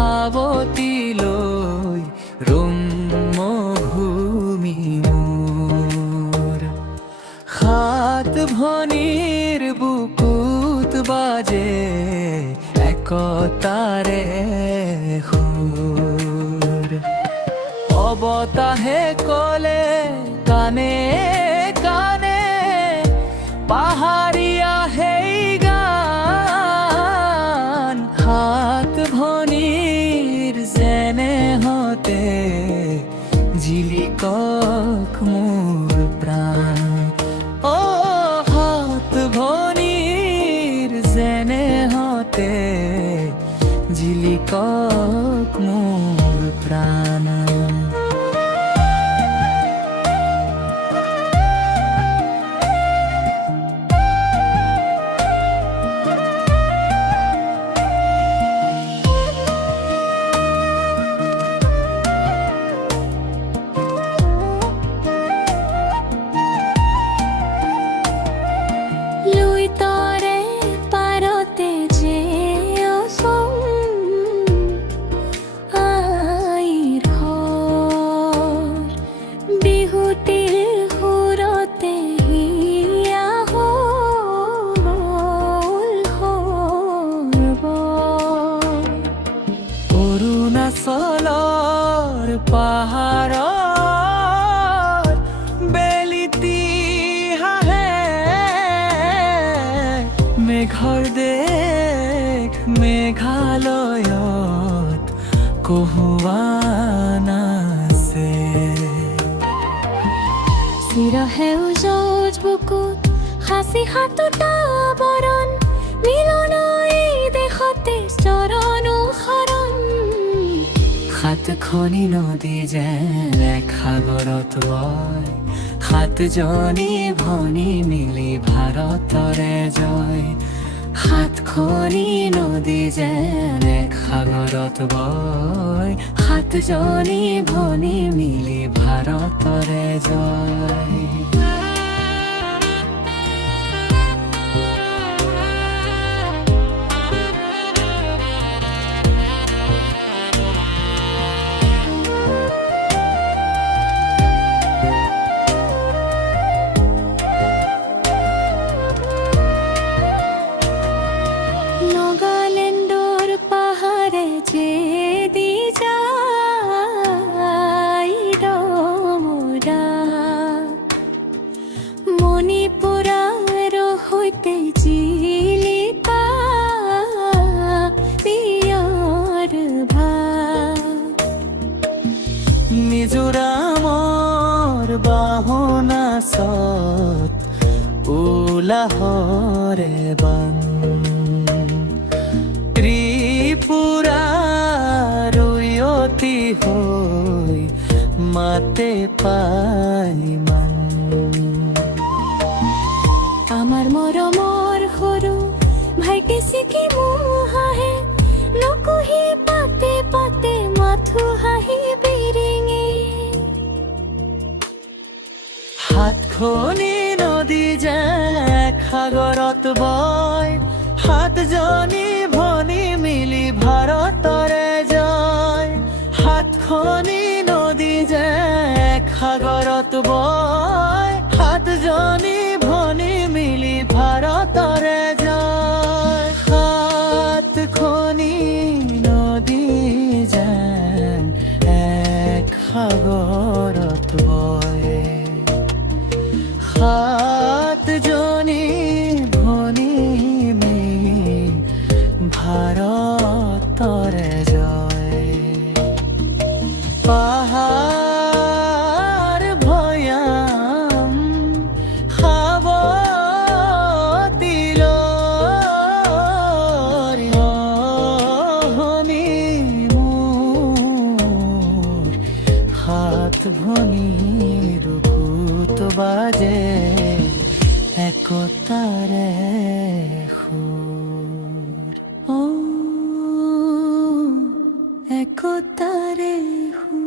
ভাবতী লৈ ৰম্যভূমি মোৰ। সাত ভনীৰ বুকুত বাজে একতাৰে সুৰ। অবতাহে কলে কানে কানে পাহাৰীয়া সেই গান। সাত ভনীৰ যেনেহতে জিলিকক মোৰ প্ৰাণ। অ সাত ভনীৰ যেনেহতে জিলিকক মোৰ প্ৰাণ। অৰুণাচলৰ পাহাৰৰ বেলিতি হাঁহে মেঘৰ দেশ মেঘালয়ত কহুৱা নাচে। চিৰসেউজ বুকুত সাঁচি সাতোটা বৰণ মিলন এই দেশতে চৰণ শৰণ। সাতখনি নদী যেন এক সাগৰত বয় সাতজনী ভনী মিলি ভাৰতৰে জয়। সাতখনি নদী যেন এক সাগৰত বয় সাতজনী ভনী মিলি ভাৰতৰে জয়। মিজোৰামৰ বাহনাচত উলাহৰে বান। ত্ৰিপুৰাৰ উয়তি হৈ মাতে পাই মান। আমাৰ মৰমৰ সৰু ভাইটি ছিকিমো হাঁহে নকুহি পাতে পাতে মাথো হাঁহি বিৰিঙি। সাতখনি নদী যেন এক সাগৰত বয় সাতজনী ভনী মিলি ভাৰতৰে জয়। সাতখনি নদী যেন এক সাগৰত বয় সাতজনী ভনী মিলি ভাৰতৰে জয়। সাতখনি নদী যেন এক সাগৰত বয় সাতজনী ভনী মিলি ভাৰতৰে জয়। পাহাৰ ভৈয়াম সাৱতিলৈ অহনি মোৰ। সাত ভনীৰ বুকুত বাজে একতাৰে সুৰ। একতাৰে সুৰ।